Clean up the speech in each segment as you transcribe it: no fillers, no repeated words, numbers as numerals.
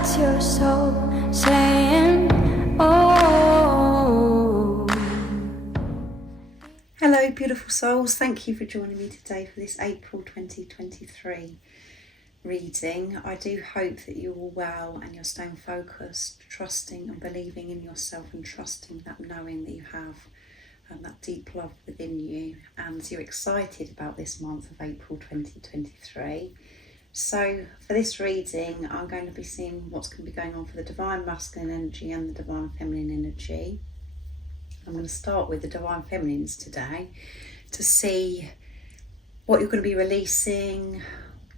That's your soul saying, oh. Hello beautiful souls, thank you for joining me today for this April 2023 reading. I do hope that you're all well and you're staying focused, trusting and believing in yourself and trusting that knowing that you have that deep love within you, and you're excited about this month of April 2023. So for this reading I'm going to be seeing what's going to be going on for the Divine Masculine energy and the Divine Feminine energy. I'm going to start with the Divine Feminines today to see what you're going to be releasing,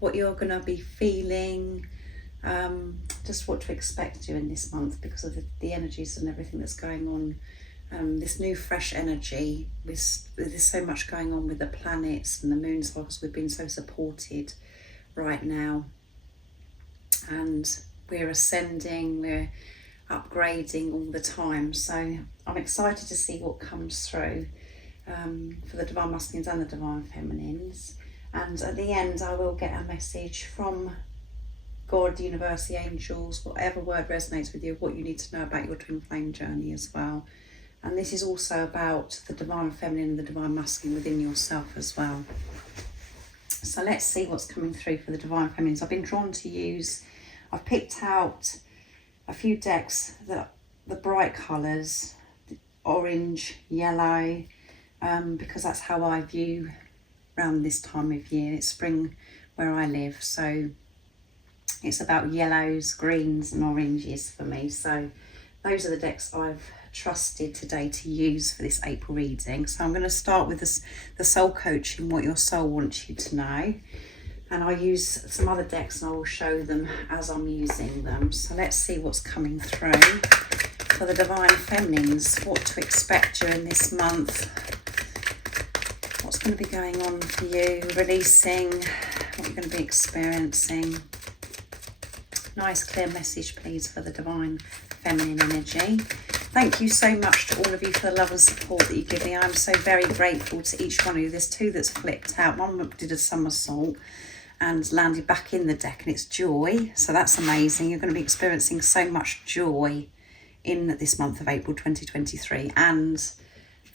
what you're going to be feeling, just what to expect during this month because of the energies and everything that's going on. This new fresh energy, there's so much going on with the planets and the moon cycles. We've been so supported right now, and we're ascending, we're upgrading all the time. So I'm excited to see what comes through for the Divine Masculines and the Divine Feminines. And at the end I will get a message from God, the universe, the angels, whatever word resonates with you, what you need to know about your twin flame journey as well. And this is also about the Divine Feminine and the Divine Masculine within yourself as well. So let's see what's coming through for the Divine Feminines. I've been drawn to use, I've picked out a few decks that the bright colours, orange, yellow, because that's how I view around this time of year. It's spring where I live, so it's about yellows, greens and oranges for me. So those are the decks I've trusted today to use for this April reading. So I'm going to start with the soul coaching, what your soul wants you to know, and I'll use some other decks and I will show them as I'm using them. So let's see what's coming through for the Divine Feminines, what to expect during this month, what's going to be going on for you, releasing, what you're going to be experiencing. Nice clear message please for the Divine Feminine energy. Thank you so much to all of you for the love and support that you give me. I'm so very grateful to each one of you. There's two that's flipped out. One did a somersault and landed back in the deck, and it's joy. So that's amazing. You're going to be experiencing so much joy in this month of April 2023. And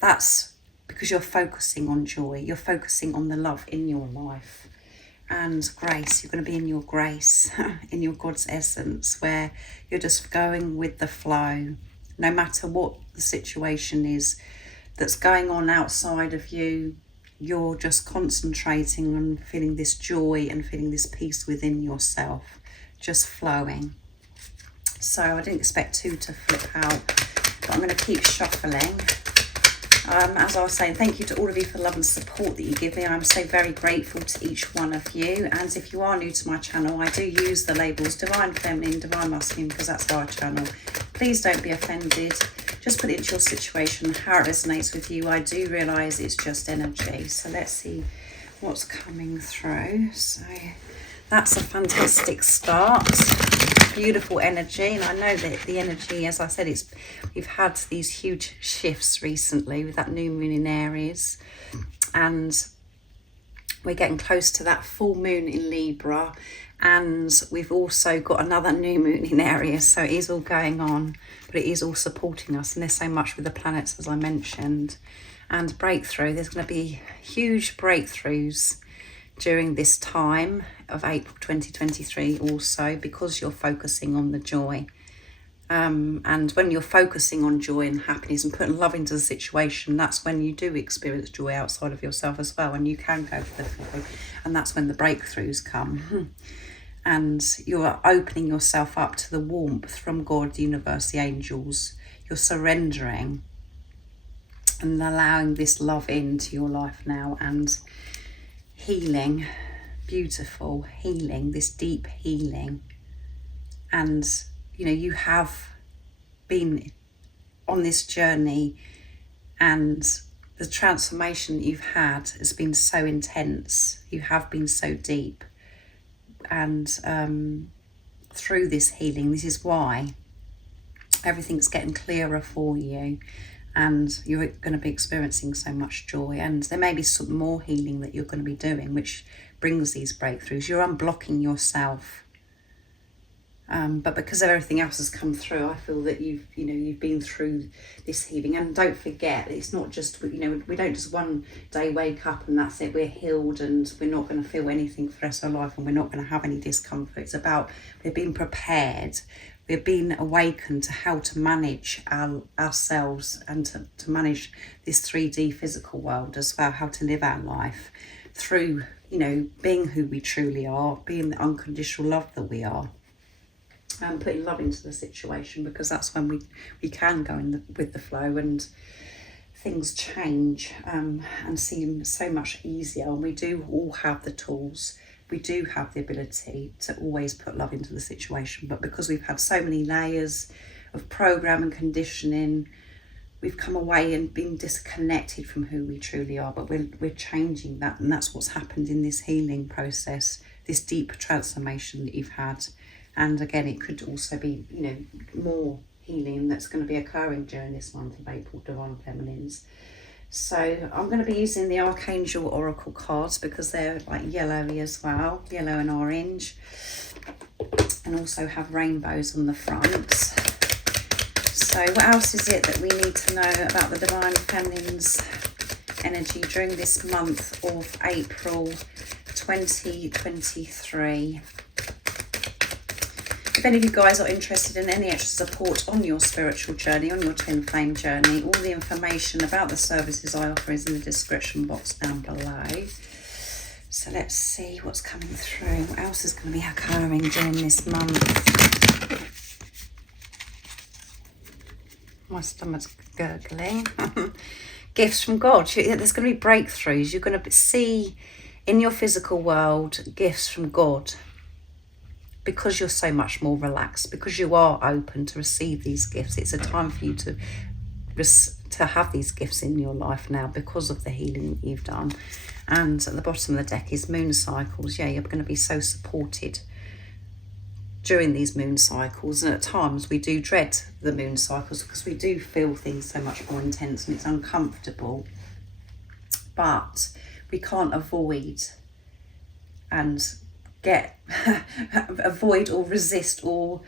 that's because you're focusing on joy. You're focusing on the love in your life. And grace, you're going to be in your grace, in your God's essence, where you're just going with the flow. No matter what the situation is that's going on outside of you, you're just concentrating on feeling this joy and feeling this peace within yourself, just flowing. So I didn't expect two to flip out, but I'm going to keep shuffling. As I was saying, thank you to all of you for the love and support that you give me. I'm so very grateful to each one of you. And if you are new to my channel, I do use the labels Divine Feminine, Divine Masculine, because that's our channel. Please don't be offended. Just put it into your situation, how it resonates with you. I do realise it's just energy. So let's see what's coming through. So that's a fantastic start. Beautiful energy, and I know that the energy, as I said, we've had these huge shifts recently with that new moon in Aries, and we're getting close to that full moon in Libra, and we've also got another new moon in Aries. So it is all going on, but it is all supporting us, and there's so much with the planets, as I mentioned. And breakthrough, there's going to be huge breakthroughs during this time of April 2023 also, because you're focusing on the joy. And when you're focusing on joy and happiness and putting love into the situation, that's when you do experience joy outside of yourself as well, and you can go for the flow, and that's when the breakthroughs come. And you're opening yourself up to the warmth from God, the universe, the angels. You're surrendering and allowing this love into your life now, and healing, beautiful healing, this deep healing. And you know, you have been on this journey, and the transformation that you've had has been so intense. You have been so deep, and through this healing, this is why everything's getting clearer for you, and you're going to be experiencing so much joy. And there may be some more healing that you're going to be doing, which brings these breakthroughs. You're unblocking yourself But because of everything else has come through, I feel that you've been through this healing. And don't forget, it's not just, we don't just one day wake up and that's it, we're healed and we're not going to feel anything for the rest of our life and we're not going to have any discomfort. It's about we're being prepared, we're being awakened to how to manage ourselves and to manage this 3D physical world as well, how to live our life through, being who we truly are, being the unconditional love that we are. And putting love into the situation, because that's when we can go with the flow and things change and seem so much easier. And we do all have the tools, we do have the ability to always put love into the situation. But because we've had so many layers of program and conditioning, we've come away and been disconnected from who we truly are. But we're changing that, and that's what's happened in this healing process, this deep transformation that you've had. And again, it could also be, more healing that's going to be occurring during this month of April, Divine Feminines. So I'm going to be using the Archangel Oracle cards because they're like yellowy as well, yellow and orange, and also have rainbows on the front. So what else is it that we need to know about the Divine Feminine's energy during this month of April 2023? If any of you guys are interested in any extra support on your spiritual journey, on your twin flame journey, all the information about the services I offer is in the description box down below. So let's see what's coming through. What else is going to be occurring during this month? My stomach's gurgling. Gifts from God. There's going to be breakthroughs. You're going to see in your physical world gifts from God, because you're so much more relaxed, because you are open to receive these gifts. It's a time for you to have these gifts in your life now because of the healing that you've done. And at the bottom of the deck is moon cycles. Yeah, you're going to be so supported during these moon cycles. And at times we do dread the moon cycles because we do feel things so much more intense and it's uncomfortable. But we can't avoid avoid or resist or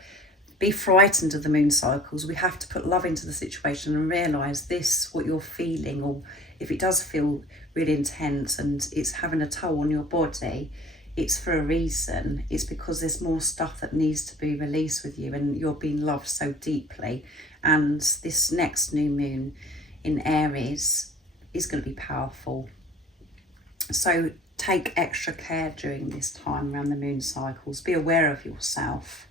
be frightened of the moon cycles. We have to put love into the situation and realise what you're feeling, or if it does feel really intense and it's having a toll on your body, it's for a reason. It's because there's more stuff that needs to be released with you and you're being loved so deeply. And this next new moon in Aries is going to be powerful. So take extra care during this time around the moon cycles. Be aware of yourself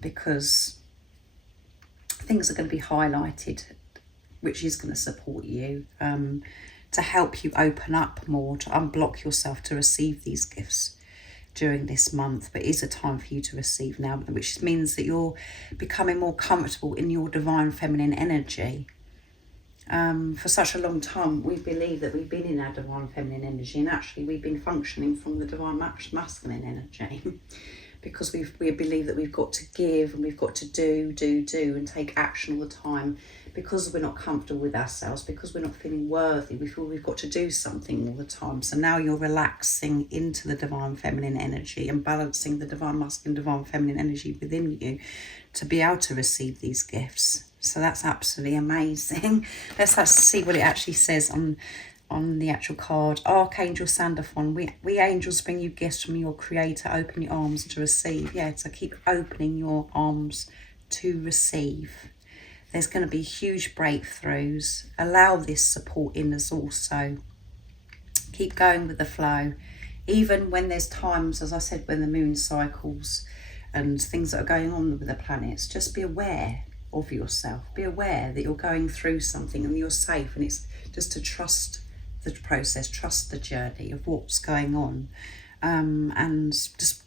because things are going to be highlighted, which is going to support you to help you open up more, to unblock yourself to receive these gifts during this month. But it is a time for you to receive now, which means that you're becoming more comfortable in your divine feminine energy. For such a long time, we believe that we've been in our divine feminine energy, and actually we've been functioning from the divine masculine energy because we believe that we've got to give and we've got to do and take action all the time because we're not comfortable with ourselves, because we're not feeling worthy. We feel we've got to do something all the time. So now you're relaxing into the divine feminine energy and balancing the divine masculine, divine feminine energy within you to be able to receive these gifts. So that's absolutely amazing. Let's see what it actually says on the actual card. Archangel Sandalphon, we angels bring you gifts from your creator. Open your arms to receive. Yeah, so keep opening your arms to receive. There's going to be huge breakthroughs. Allow this support in us also. Keep going with the flow. Even when there's times, as I said, when the moon cycles and things that are going on with the planets, just be aware of yourself. Be aware that you're going through something and you're safe, and it's just to trust the process, trust the journey of what's going on, and just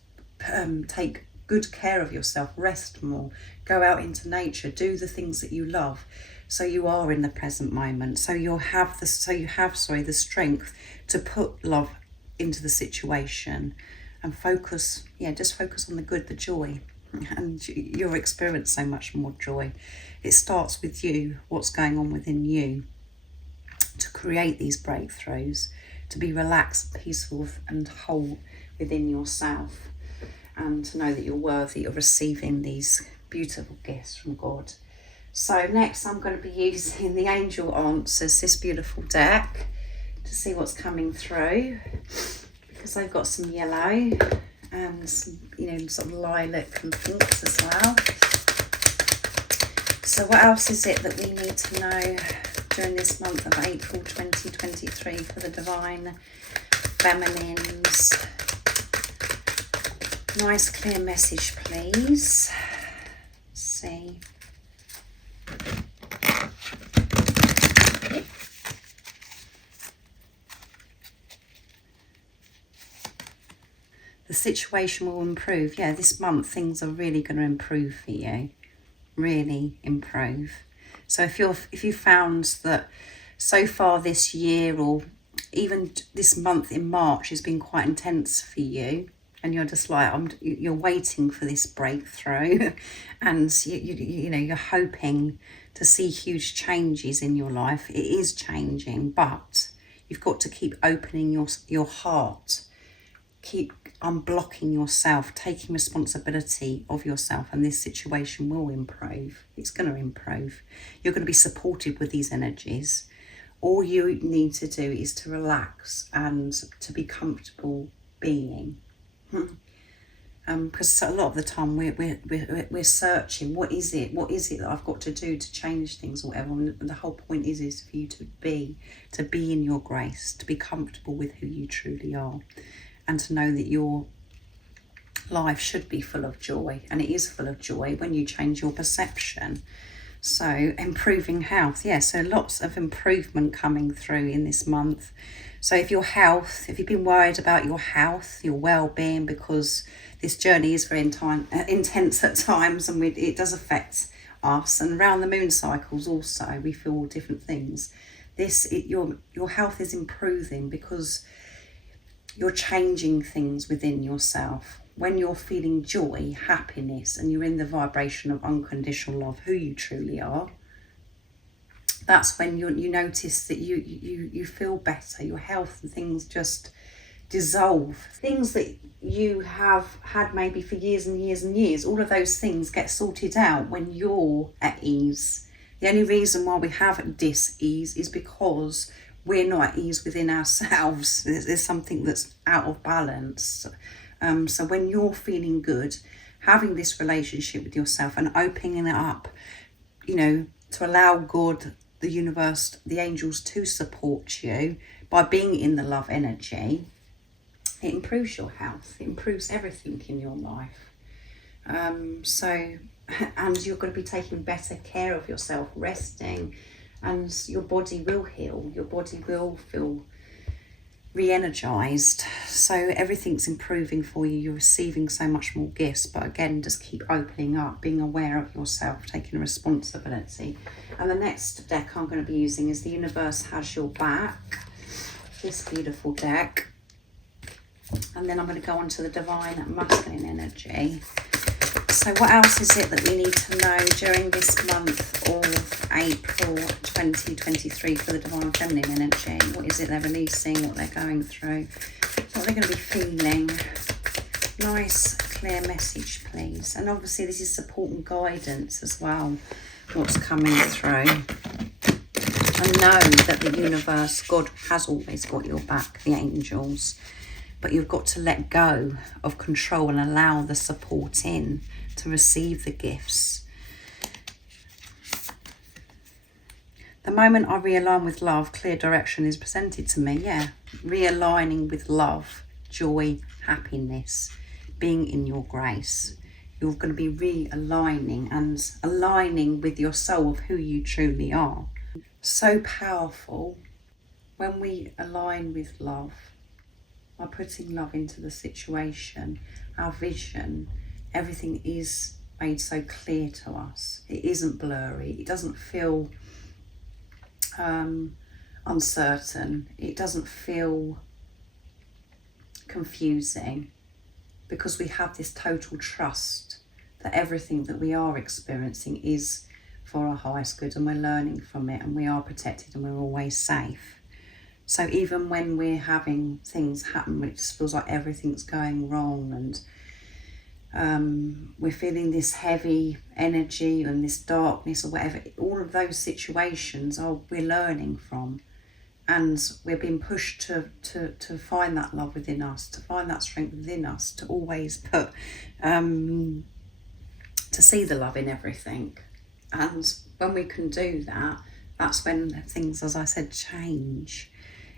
take good care of yourself, rest more, go out into nature, do the things that you love, so you are in the present moment, so you have the strength to put love into the situation and focus on the good, the joy, and you'll experience so much more joy. It starts with you, what's going on within you, to create these breakthroughs, to be relaxed, peaceful and whole within yourself. And and to know that you're worthy of receiving these beautiful gifts from God. So next I'm going to be using the Angel Answers, this beautiful deck, to see what's coming through, because I've got some yellow and some, sort of lilac and pinks as well. So what else is it that we need to know during this month of April 2023 for the Divine Feminines? Nice clear message, please. Let's see. The situation will improve. Yeah, this month things are really going to improve for you. Really improve. So if you found that so far this year, or even this month in March, has been quite intense for you, and you're just like, you're waiting for this breakthrough, and you're hoping to see huge changes in your life. It is changing, but you've got to keep opening your heart, keep unblocking yourself, taking responsibility of yourself, and this situation will improve. It's going to improve. You're going to be supported with these energies. All you need to do is to relax and to be comfortable being. Because a lot of the time we're searching, what is it that I've got to do to change things or whatever, and the whole point is for you to be in your grace, to be comfortable with who you truly are, and to know that your life should be full of joy, and it is full of joy when you change your perception. So improving health, yeah, so lots of improvement coming through in this month. So if you've been worried about your health, your well-being, because this journey is very intense at times, and it does affect us, and around the moon cycles also we feel different things. Your health is improving because you're changing things within yourself. When you're feeling joy, happiness, and you're in the vibration of unconditional love, who you truly are, that's when you notice that you feel better. Your health and things just dissolve. Things that you have had maybe for years and years and years, all of those things get sorted out when you're at ease. The only reason why we have dis-ease is because we're not at ease within ourselves. There's something that's out of balance. So when you're feeling good, having this relationship with yourself and opening it up, to allow God, the universe, the angels to support you by being in the love energy, it improves your health. It improves everything in your life. And you're going to be taking better care of yourself, resting, and your body will heal. Your body will feel re-energized. So everything's improving for you. You're receiving so much more gifts, but again, just keep opening up, being aware of yourself, taking responsibility. And the next deck I'm going to be using is The Universe Has Your Back, this beautiful deck. And then I'm going to go on to the Divine Masculine Energy. So what else is it that we need to know during this month of April 2023 for the Divine Feminine Energy? What is it they're releasing, what they're going through, what they're going to be feeling? Nice, clear message, please. And obviously this is support and guidance as well, what's coming through. And know that the universe, God has always got your back, the angels. But you've got to let go of control and allow the support in to receive the gifts. The moment I realign with love, clear direction is presented to me. Yeah, realigning with love, joy, happiness, being in your grace. You're going to be realigning and aligning with your soul of who you truly are. So powerful when we align with love. By putting love into the situation, our vision, everything is made so clear to us. It isn't blurry. It doesn't feel uncertain. It doesn't feel confusing, because we have this total trust that everything that we are experiencing is for our highest good, and we're learning from it, and we are protected, and we're always safe. So even when we're having things happen, it just feels like everything's going wrong, and we're feeling this heavy energy and this darkness or whatever. All of those situations we're learning from, and we're being pushed to find that love within us, to find that strength within us, to always put to see the love in everything. And when we can do that, that's when things, as I said, change.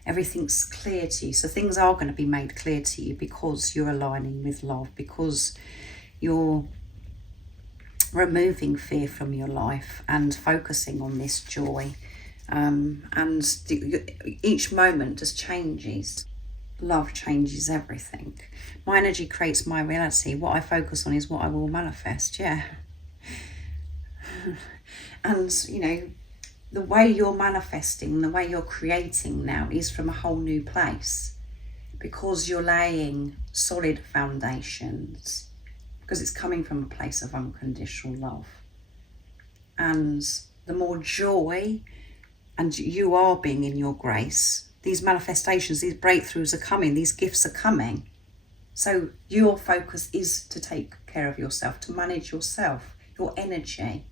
Everything's clear to you. So things are going to be made clear to you because you're aligning with love, because you're removing fear from your life and focusing on this joy. Each moment just changes. Love changes everything. My energy creates my reality. What I focus on is what I will manifest. Yeah. And, you know, the way you're manifesting, the way you're creating now is from a whole new place, because you're laying solid foundations, because it's coming from a place of unconditional love. And the more joy, and you are being in your grace, these manifestations, these breakthroughs are coming, these gifts are coming. So your focus is to take care of yourself, to manage yourself, your energy.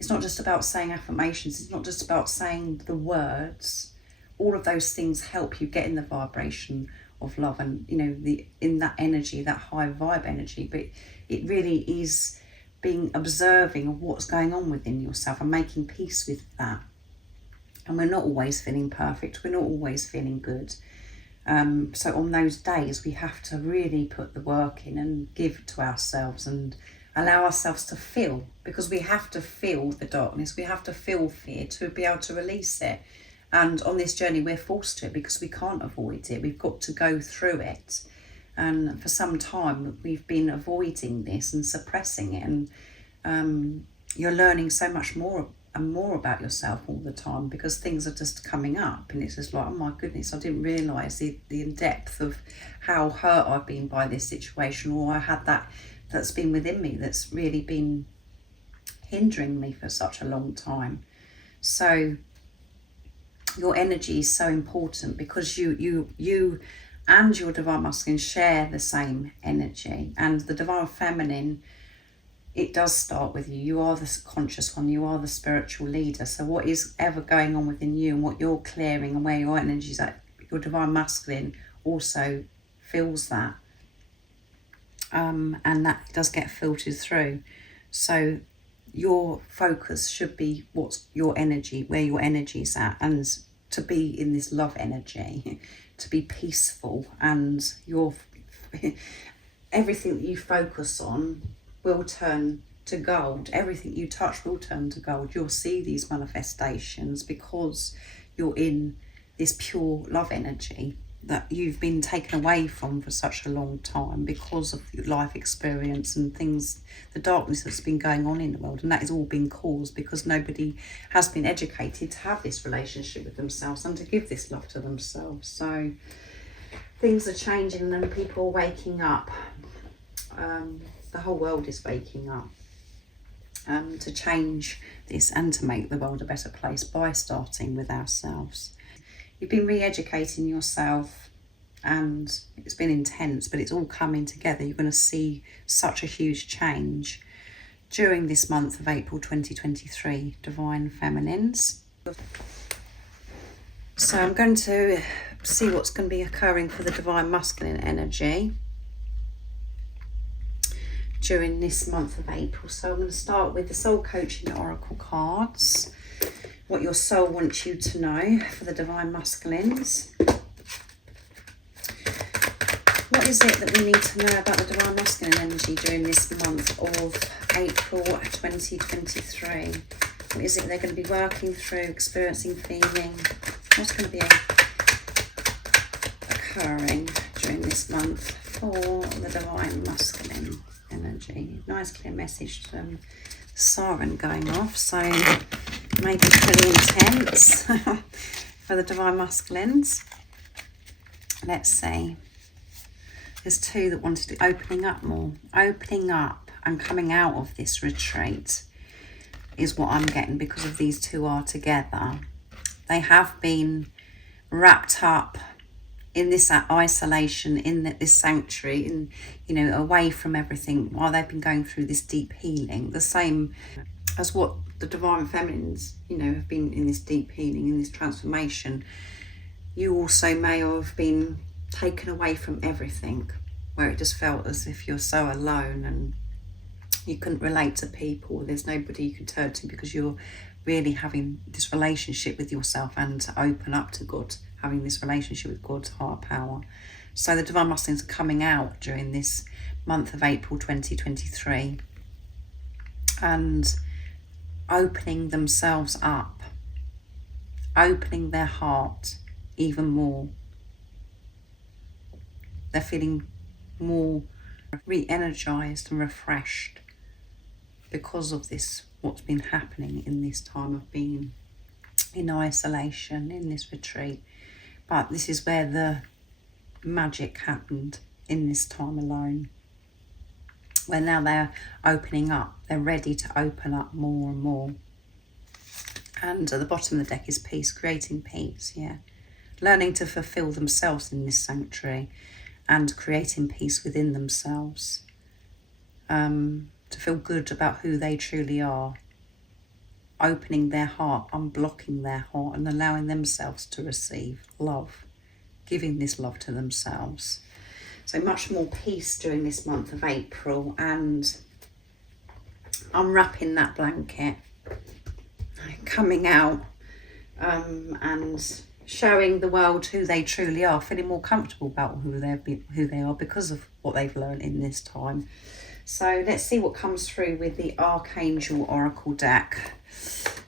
It's not just about saying affirmations. It's not just about saying the words. All of those things help you get in the vibration of love and, you know, in that energy, that high vibe energy. But it really is being observing of what's going on within yourself and making peace with that. And we're not always feeling perfect. We're not always feeling good. So on those days, we have to really put the work in and give to ourselves and allow ourselves to feel, because we have to feel the darkness. We have to feel fear to be able to release it. And on this journey, we're forced to it because we can't avoid it. We've got to go through it. And for some time, we've been avoiding this and suppressing it. And you're learning so much more and more about yourself all the time, because things are just coming up. And it's just like, oh my goodness, I didn't realise the depth of how hurt I've been by this situation, or I had that's been within me that's really been hindering me for such a long time. So your energy is so important, because you and your divine masculine share the same energy, and the divine feminine, it does start with you. You are the conscious one, you are the spiritual leader. So what is ever going on within you and what you're clearing and where your energy is at, your divine masculine also feels that. And that does get filtered through. So your focus should be what's your energy, where your energy is at, and to be in this love energy, to be peaceful, and everything that you focus on will turn to gold. Everything you touch will turn to gold. You'll see these manifestations because you're in this pure love energy that you've been taken away from for such a long time because of your life experience and things, the darkness that's been going on in the world. And that has all been caused because nobody has been educated to have this relationship with themselves and to give this love to themselves. So things are changing and people are waking up. The whole world is waking up to change this and to make the world a better place by starting with ourselves. You've been re-educating yourself and it's been intense, but it's all coming together. You're going to see such a huge change during this month of April 2023, Divine Feminines. So I'm going to see what's going to be occurring for the Divine Masculine energy during this month of April. So I'm going to start with the Soul Coaching Oracle cards. What your soul wants you to know for the Divine Masculines. What is it that we need to know about the Divine Masculine energy during this month of April 2023? What is it they're going to be working through, experiencing, feeling? What's going to be occurring during this month for the Divine Masculine energy? Nice clear message to siren going off, so maybe pretty intense for the Divine Masculines. Let's see. There's two that wanted to opening up more. Opening up and coming out of this retreat is what I'm getting because of these two are together. They have been wrapped up in this isolation, in this sanctuary, in, you know, away from everything, while they've been going through this deep healing, the same as what the divine feminines, you know, have been in this deep healing, in this transformation. You also may have been taken away from everything, where it just felt as if you're so alone and you couldn't relate to people. There's nobody you can turn to, because you're really having this relationship with yourself and to open up to God, having this relationship with God's higher power. So the divine masculines are coming out during this month of April 2023 and opening themselves up, opening their heart even more. They're feeling more re-energized and refreshed because of this, what's been happening in this time of being in isolation, in this retreat. But this is where the magic happened, in this time alone, where now they're opening up, they're ready to open up more and more. And at the bottom of the deck is peace, creating peace, yeah. Learning to fulfill themselves in this sanctuary and creating peace within themselves. To feel good about who they truly are. Opening their heart, unblocking their heart and allowing themselves to receive love. Giving this love to themselves. So much more peace during this month of April, and unwrapping that blanket, coming out and showing the world who they truly are, feeling more comfortable about who they are because of what they've learned in this time. So let's see what comes through with the Archangel Oracle deck.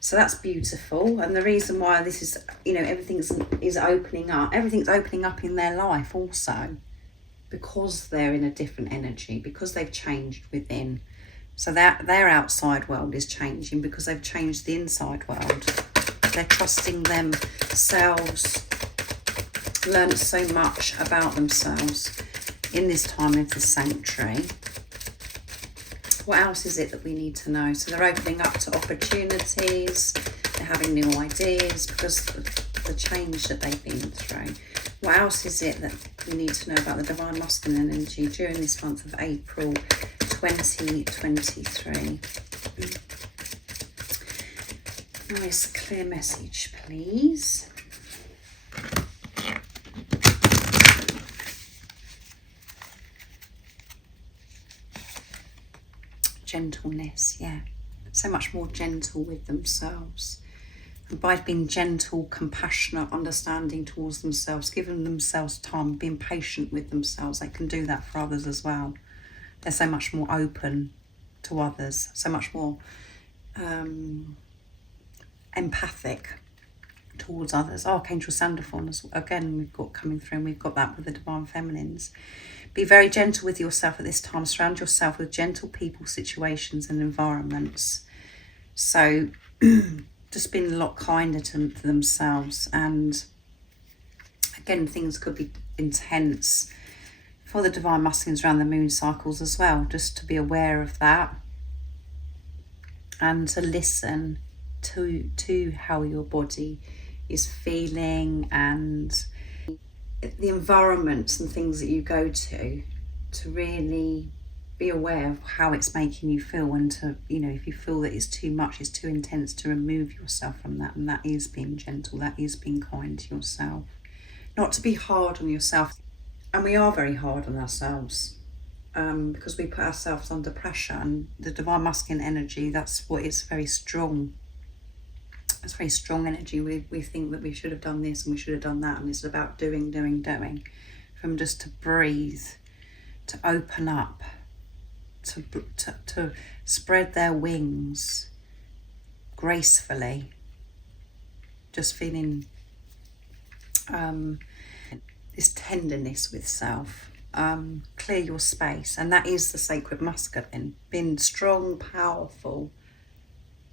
So that's beautiful, and the reason why this is, you know, everything's opening up. Everything's opening up in their life also, because they're in a different energy, because they've changed within. So that their outside world is changing because they've changed the inside world. They're trusting themselves, learned so much about themselves in this time of the sanctuary. What else is it that we need to know? So they're opening up to opportunities, they're having new ideas because of the change that they've been through. What else is it that we need to know about the divine masculine energy during this month of April 2023? Nice clear message, please. Gentleness, yeah. So much more gentle with themselves. And by being gentle, compassionate, understanding towards themselves, giving themselves time, being patient with themselves, they can do that for others as well. They're so much more open to others, so much more empathic towards others. Archangel Sandalphon, again, we've got coming through, and we've got that with the divine feminines. Be very gentle with yourself at this time. Surround yourself with gentle people, situations and environments. So just being a lot kinder to themselves. And again, things could be intense for the divine masculines around the moon cycles as well, just to be aware of that and to listen to how your body is feeling and the environments and things that you go to really be aware of how it's making you feel, and to, you know, if you feel that it's too much, it's too intense, to remove yourself from that. And that is being gentle, that is being kind to yourself, not to be hard on yourself. And we are very hard on ourselves because we put ourselves under pressure, and the divine masculine energy, that's what it's very strong. It's very strong energy. We think that we should have done this and we should have done that, and it's about doing. From just to breathe, to open up, to spread their wings gracefully, just feeling this tenderness with self. Clear your space, and that is the sacred masculine, being strong, powerful,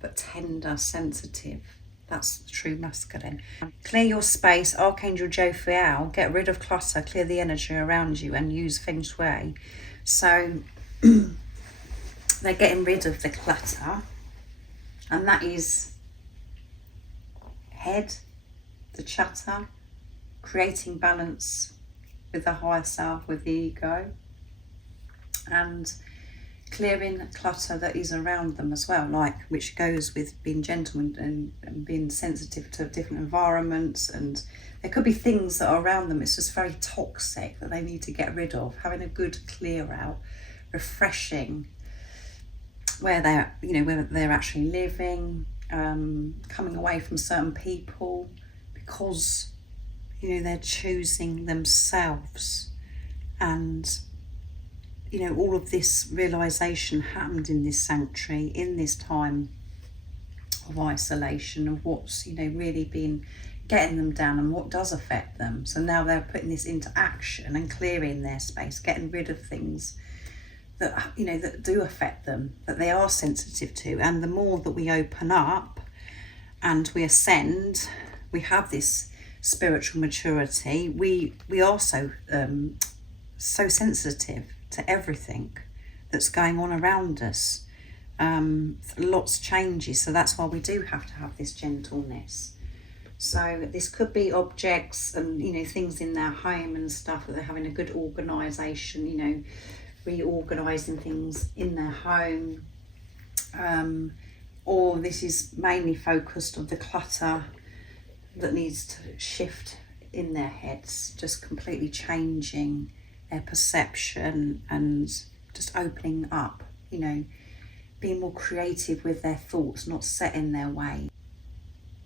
but tender, sensitive. That's the true masculine. Clear your space, Archangel Jophiel. Get rid of clutter, clear the energy around you, and use Feng Shui. So they're getting rid of the clutter, and that is head, the chatter, creating balance with the higher self, with the ego, and clearing clutter that is around them as well, like which goes with being gentle and being sensitive to different environments. And there could be things that are around them, it's just very toxic, that they need to get rid of. Having a good clear out, refreshing where they're, where they're actually living, coming away from certain people because they're choosing themselves. And all of this realization happened in this sanctuary, in this time of isolation, of what's really been getting them down and what does affect them. So now they're putting this into action and clearing their space, getting rid of things that that do affect them, that they are sensitive to. And the more that we open up and we ascend, we have this spiritual maturity. We are so sensitive to everything that's going on around us. Lots changes, so that's why we do have to have this gentleness. So this could be objects and things in their home and stuff, that they're having a good organisation, reorganising things in their home, or this is mainly focused on the clutter that needs to shift in their heads, just completely changing their perception and just opening up, being more creative with their thoughts, not set in their way,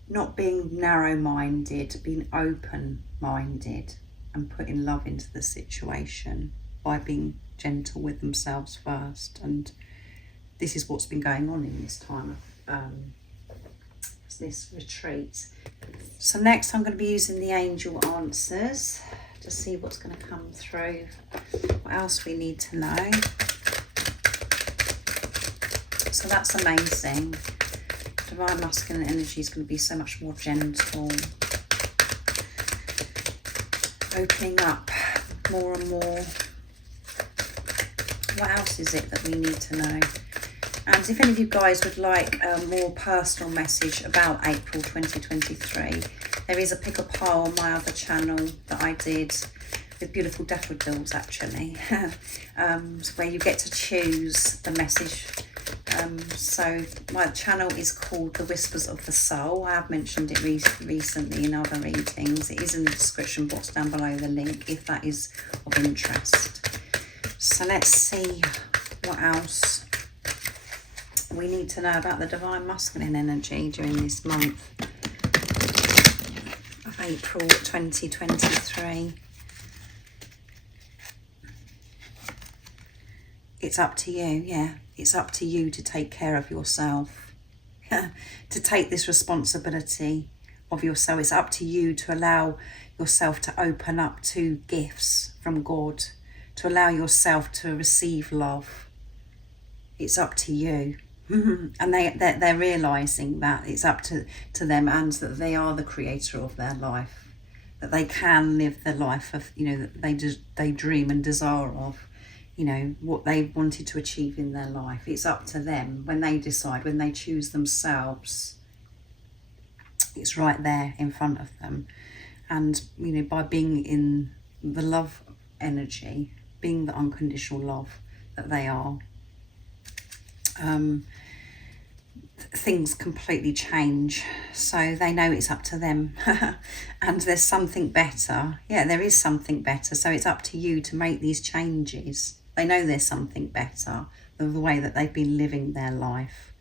not being narrow-minded, being open-minded and putting love into the situation by being gentle with themselves first. And this is what's been going on in this time of this retreat. So next I'm going to be using the angel answers to see what's going to come through, what else we need to know. So that's amazing. Divine masculine energy is going to be so much more gentle, opening up more and more. What else is it that we need to know? And if any of you guys would like a more personal message about April 2023, there is a pick a pile on my other channel that I did with beautiful daffodils, actually, where you get to choose the message. So my channel is called The Whispers of the Soul. I have mentioned it recently in other readings. It is in the description box down below, the link, if that is of interest. So let's see what else we need to know about the divine masculine energy during this month of April 2023. It's up to you, yeah. It's up to you to take care of yourself, to take this responsibility of yourself. It's up to you to allow yourself to open up to gifts from God, to allow yourself to receive love. It's up to you. And they're realising that it's up to them, and that they are the creator of their life, that they can live the life of, that they dream and desire of, what they wanted to achieve in their life. It's up to them when they decide, when they choose themselves. It's right there in front of them. And, by being in the love energy, being the unconditional love that they are, things completely change. So they know it's up to them. And there's something better. Yeah, there is something better. So it's up to you to make these changes. They know there's something better than the way that they've been living their life.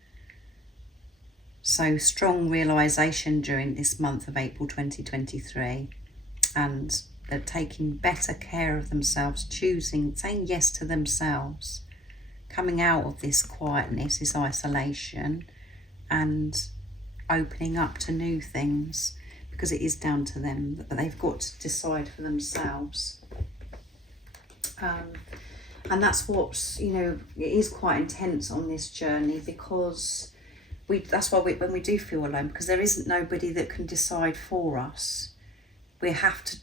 So strong realisation during this month of April 2023. And they're taking better care of themselves, saying yes to themselves, coming out of this quietness, this isolation, and opening up to new things, because it is down to them, but they've got to decide for themselves. And that's what's, it is quite intense on this journey, because that's why when we do feel alone, because there isn't nobody that can decide for us. We have to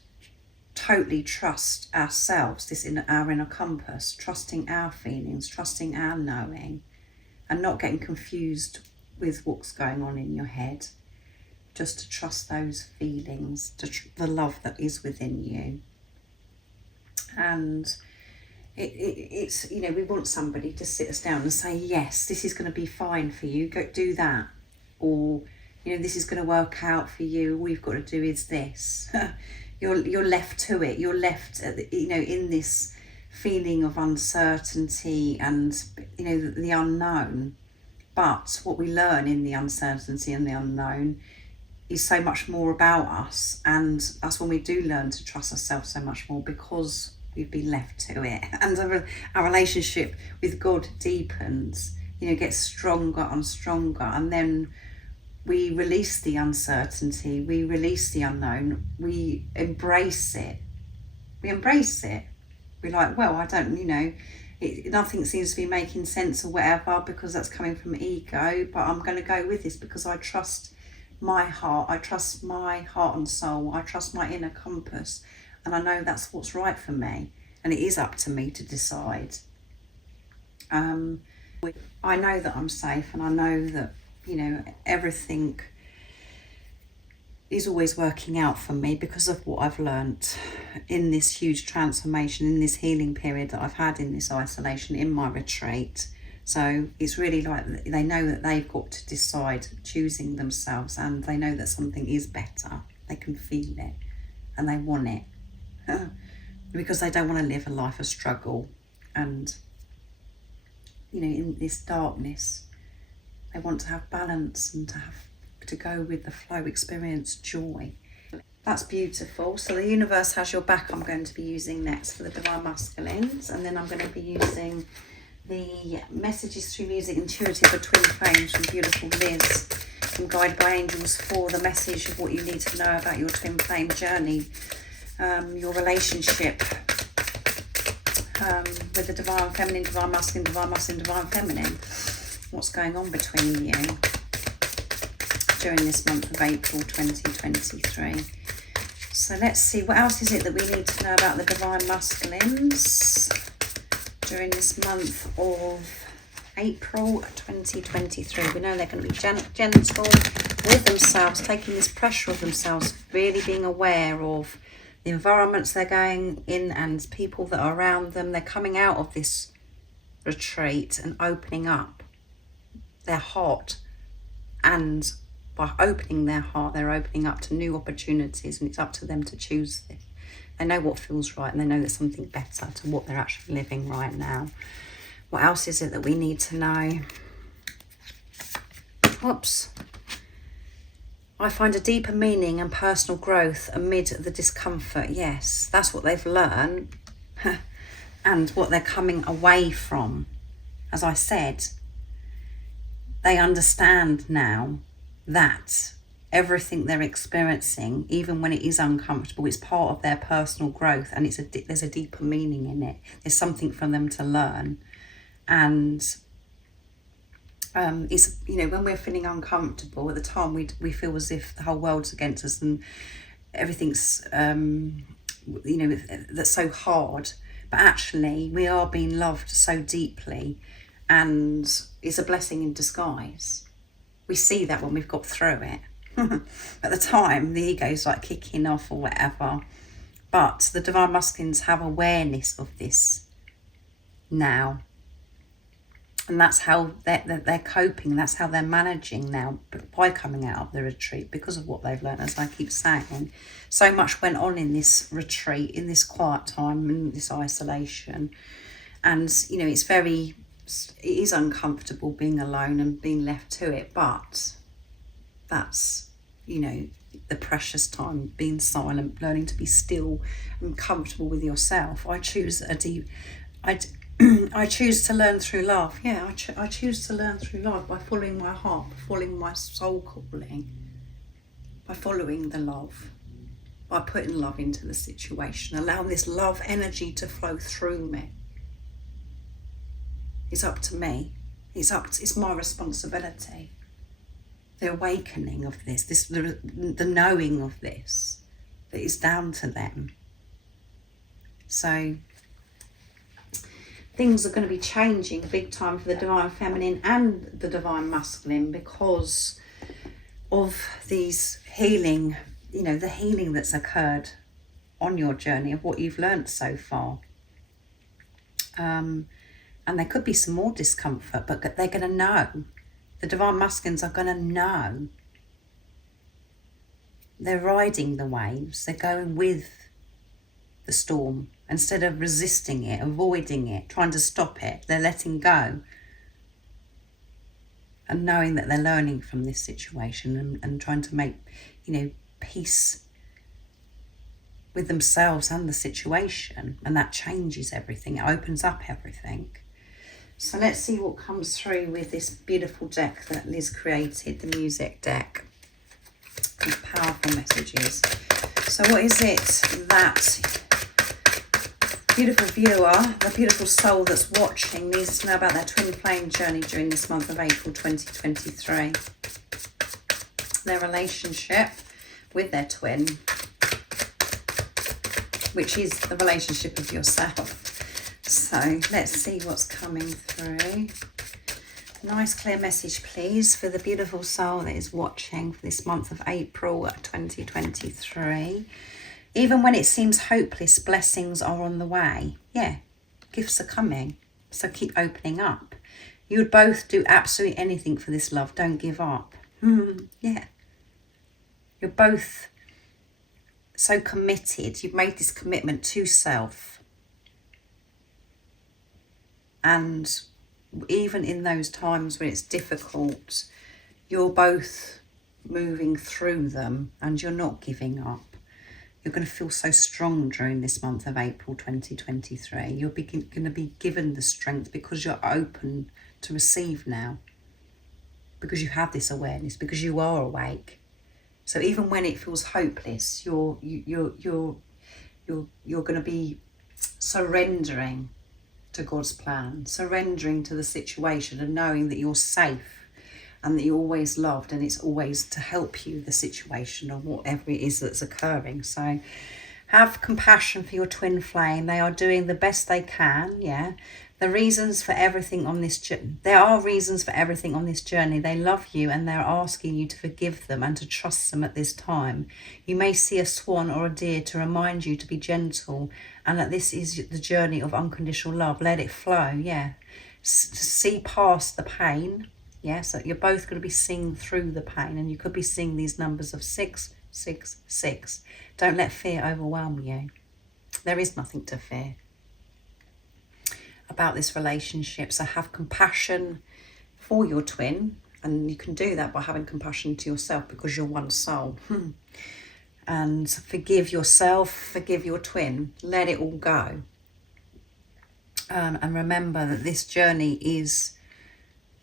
totally trust ourselves, our inner compass, trusting our feelings, trusting our knowing, and not getting confused with what's going on in your head. Just to trust those feelings, the love that is within you. And it's, you know, we want somebody to sit us down and say, yes, this is going to be fine for you, go do that. Or, you know, this is going to work out for you, all you've got to do is this. You're left to it. You're left, you know, in this feeling of uncertainty and, you know, the unknown. But what we learn in the uncertainty and the unknown is so much more about us. And that's when we do learn to trust ourselves so much more, because we've been left to it. And our relationship with God deepens, you know, gets stronger and stronger. And then we release the uncertainty, we release the unknown, we embrace it. We're like, well, I don't, you know, nothing seems to be making sense or whatever, because that's coming from ego, but I'm going to go with this because I trust my heart, I trust my heart and soul, I trust my inner compass, and I know that's what's right for me, and it is up to me to decide. I know that I'm safe, and I know that, you know, everything is always working out for me because of what I've learnt in this huge transformation, in this healing period that I've had in this isolation, in my retreat. So it's really like they know that they've got to decide, choosing themselves, and they know that something is better. They can feel it and they want it because they don't want to live a life of struggle and, you know, in this darkness. They want to have balance and to go with the flow, experience joy. That's beautiful. So the universe has your back. I'm going to be using next for the Divine Masculines, and then I'm going to be using the Messages Through Music Intuitive for Twin Flames from beautiful Liz, from Guided by Angels, for the message of what you need to know about your twin flame journey, your relationship with the Divine Feminine, Divine Masculine, Divine Feminine. What's going on between you during this month of April 2023. So let's see, what else is it that we need to know about the Divine Masculines during this month of April 2023. We know they're going to be gentle with themselves, taking this pressure of themselves, really being aware of the environments they're going in and people that are around them. They're coming out of this retreat and opening up their heart, and by opening their heart, they're opening up to new opportunities, and it's up to them to choose this. They know what feels right, and they know there's something better to what they're actually living right now. What else is it that we need to know? Whoops. I find a deeper meaning and personal growth amid the discomfort. Yes, that's what they've learned and what they're coming away from. As I said, they understand now that everything they're experiencing, even when it is uncomfortable, is part of their personal growth, and there's a deeper meaning in it. There's something for them to learn. And it's, you know, when we're feeling uncomfortable at the time, we feel as if the whole world's against us and everything's you know, that's so hard. But actually we are being loved so deeply, and it's a blessing in disguise. We see that when we've got through it. At the time, the ego's like kicking off or whatever. But the Divine Masculines have awareness of this now. And that's how they're coping. That's how they're managing now by coming out of the retreat, because of what they've learned. As I keep saying, so much went on in this retreat, in this quiet time, in this isolation. And, you know, it is uncomfortable being alone and being left to it, but that's, you know, the precious time, being silent, learning to be still and comfortable with yourself. I choose I choose to learn through love. Yeah, I choose to learn through love by following my heart, by following my soul calling, by following the love, by putting love into the situation, allowing this love energy to flow through me. It's up to me. It's my responsibility. The awakening of this, the knowing of this, that is down to them. So things are going to be changing big time for the Divine Feminine and the Divine Masculine, because of these healing, you know, the healing that's occurred on your journey, of what you've learnt so far. And there could be some more discomfort, but they're going to know. The Divine Masculines are going to know. They're riding the waves. They're going with the storm. Instead of resisting it, avoiding it, trying to stop it, they're letting go. And knowing that they're learning from this situation and trying to make, peace with themselves and the situation. And that changes everything. It opens up everything. So let's see what comes through with this beautiful deck that Liz created, the music deck. These powerful messages. So what is it that beautiful viewer, the beautiful soul that's watching, needs to know about their twin flame journey during this month of April 2023? Their relationship with their twin, which is the relationship of yourself. So let's see what's coming through. Nice clear message, please, for the beautiful soul that is watching for this month of April 2023. Even when it seems hopeless, blessings are on the way. Yeah, gifts are coming. So keep opening up. You would both do absolutely anything for this love. Don't give up. Yeah. You're both so committed. You've made this commitment to self. And even in those times where it's difficult, you're both moving through them and you're not giving up. You're going to feel so strong during this month of April 2023. You're going to be given the strength because you're open to receive now. Because you have this awareness, because you are awake. So even when it feels hopeless, you're going to be surrendering to God's plan, surrendering to the situation and knowing that you're safe and that you're always loved and it's always to help you, the situation or whatever it is that's occurring. So have compassion for your twin flame. They are doing the best they can, yeah. There are reasons for everything on this journey. They love you and they're asking you to forgive them and to trust them at this time. You may see a swan or a deer to remind you to be gentle and that this is the journey of unconditional love. Let it flow, yeah. See past the pain, yeah. So you're both going to be seeing through the pain and you could be seeing these numbers of 666. Don't let fear overwhelm you. There is nothing to fear about this relationship. So have compassion for your twin, and you can do that by having compassion to yourself because you're one soul. And forgive yourself, forgive your twin, let it all go. And remember that this journey is,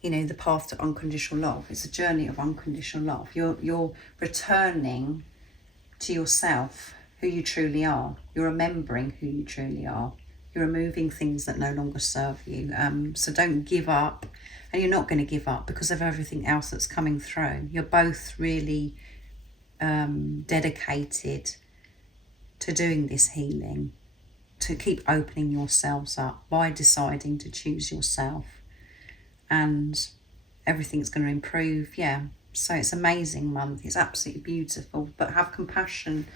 the path to unconditional love. It's a journey of unconditional love. You're returning to yourself, who you truly are. You're remembering who you truly are. You're removing things that no longer serve you. So don't give up. And you're not going to give up because of everything else that's coming through. You're both really dedicated to doing this healing, to keep opening yourselves up by deciding to choose yourself. And everything's going to improve. Yeah. So it's an amazing month. It's absolutely beautiful. But have compassion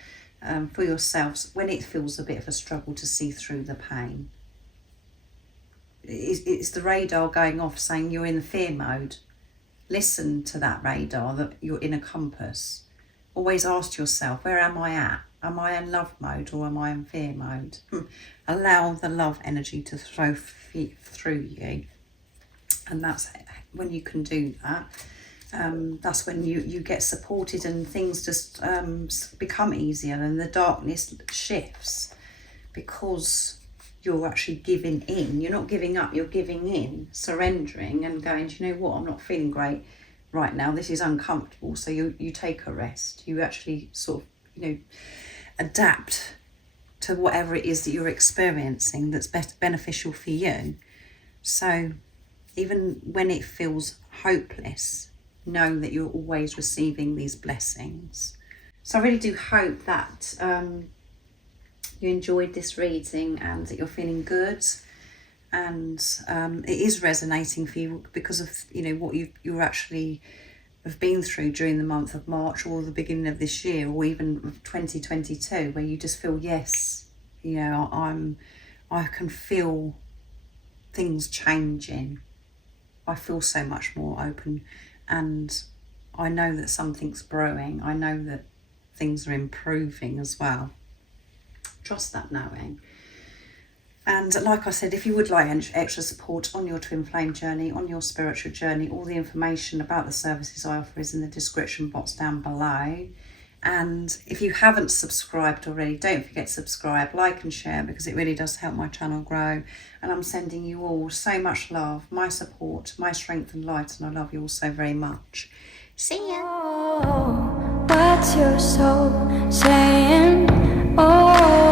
for yourselves when it feels a bit of a struggle to see through the pain. It's the radar going off saying you're in the fear mode. Listen to that radar, that you're in a compass. Always ask yourself, where am I at? Am I in love mode or am I in fear mode? Allow the love energy to flow through you. And that's when you can do that. That's when you get supported and things just become easier and the darkness shifts because you're actually giving in. You're not giving up, you're giving in, surrendering and going, do you know what, I'm not feeling great right now, this is uncomfortable. So you take a rest. You actually sort of, adapt to whatever it is that you're experiencing that's beneficial for you. So even when it feels hopeless, know that you're always receiving these blessings. So I really do hope that you enjoyed this reading and that you're feeling good and it is resonating for you because of what you actually have been through during the month of March or the beginning of this year or even 2022, where you just feel, yes, I can feel things changing. I feel so much more open, and I know that something's brewing. I know that things are improving as well. Trust that knowing. And like I said, if you would like extra support on your twin flame journey, on your spiritual journey, all the information about the services I offer is in the description box down below. And if you haven't subscribed already, don't forget to subscribe, like and share, because it really does help my channel grow. And I'm sending you all so much love, my support, my strength and light, and I love you all so very much. See ya. Oh, what's your soul saying? Oh.